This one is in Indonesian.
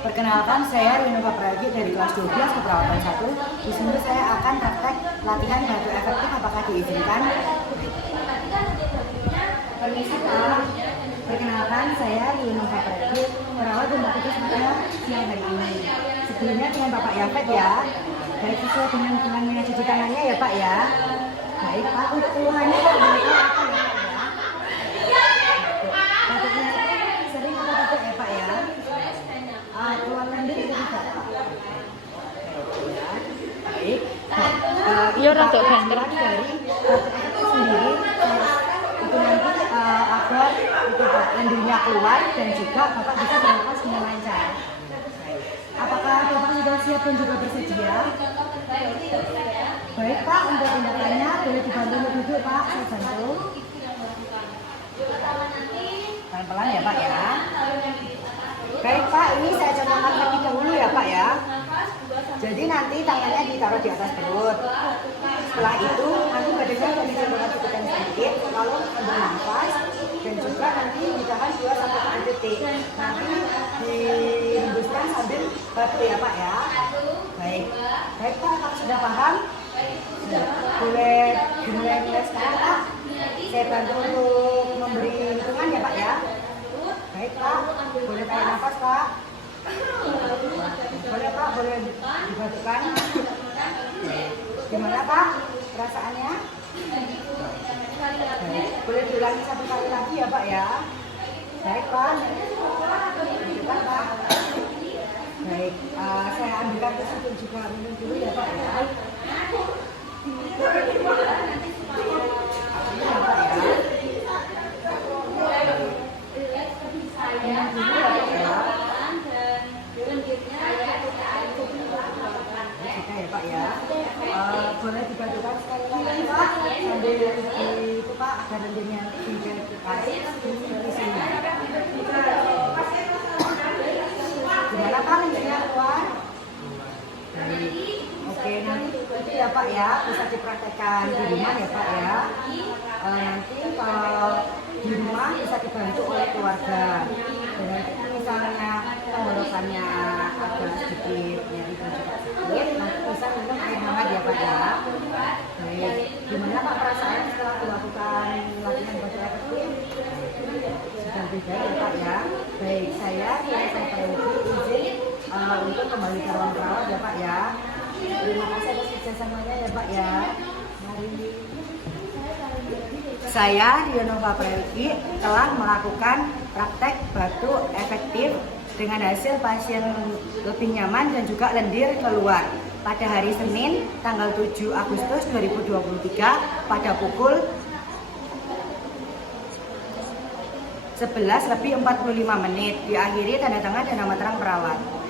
Perkenalkan, saya Rinova Pragi dari kelas 12 keperawatan 1. Di sini saya akan praktek latihan batu efektif. Apakah diizinkan? Permisi Pak. Perkenalkan, saya Rinova Pragi, perawat rumah sakit sementara siang hari ini. Sebelumnya dengan Bapak Yafet ya. Baik, sesuai dengan hitungan cuci tangannya ya Pak ya. Baik Pak, untuk keluhannya Pak, boleh tahu apa ya Pak ya? Batuknya sering atau tidak ya Pak ya? Keluar lendir itu tidak Pak. Baik. Iya, rada banter. Dari batuk efektif sendiri itu nanti agar itu Pak lendirnya keluar dan juga Bapak bisa bernafas dengan lancar. Apakah Bapak sudah siap dan juga bersedia? Baik Pak, untuk tindakannya boleh dibantu untuk duduk Pak, saya bantu. Pelan-pelan ya Pak ya. Baik Pak, ini saya contohkan terlebih dahulu ya Pak ya. Jadi nanti tangannya ditaruh di atas perut. Setelah itu nanti badannya akan dicoba cukupkan sedikit, lalu ambil nafas dan juga nanti ditahan 2-3 detik. Nanti dihembuskan sambil batuk ya Pak ya. Baik, baik Pak, kalau sudah paham, boleh dimulai sekarang Pak. Saya bantu untuk memberi hitungan ya Pak ya. Baik Pak, boleh tarik nafas Pak. Boleh Pak, boleh dibatukkan. Gimana Pak perasaannya? Baik, boleh diulangi 1 kali lagi ya Pak ya. Baik Pak, lanjutkan Pak. Baik, saya ambilkan tersebut juga minum dulu ya Pak ya. Ya Pak ya. Minum dulu ya Pak ya. Sudah ya Pak ya. Boleh dibantukan sekali lagi Pak sambil itu Pak agar lendirnya tidak di sini. Gimana Pak lendirnya keluar? Baik. Oke, nanti itu ya Pak ya bisa dipraktekkan di rumah ya Pak ya. Nanti kalau di rumah bisa dibantu oleh keluarga. Dan nanti misalnya tenggorokannya agak sedikit nyeri dan juga sakit, nanti bisa minum air hangat ya Pak ya. Baik, gimana Pak perasaan setelah dilakukan latihan batu efektif? Sudah lebih baik ya Pak ya. Baik, saya izin untuk kembali ke ruang perawat ya Pak ya. Terima kasih atas kerjasamanya ya Pak ya. Mari. Saya Rinova Pragi telah melakukan praktek batu efektif dengan hasil pasien lebih nyaman dan juga lendir keluar pada hari Senin tanggal 7 Agustus 2023 pada pukul 11:45 diakhiri tanda tangan dan nama terang perawat.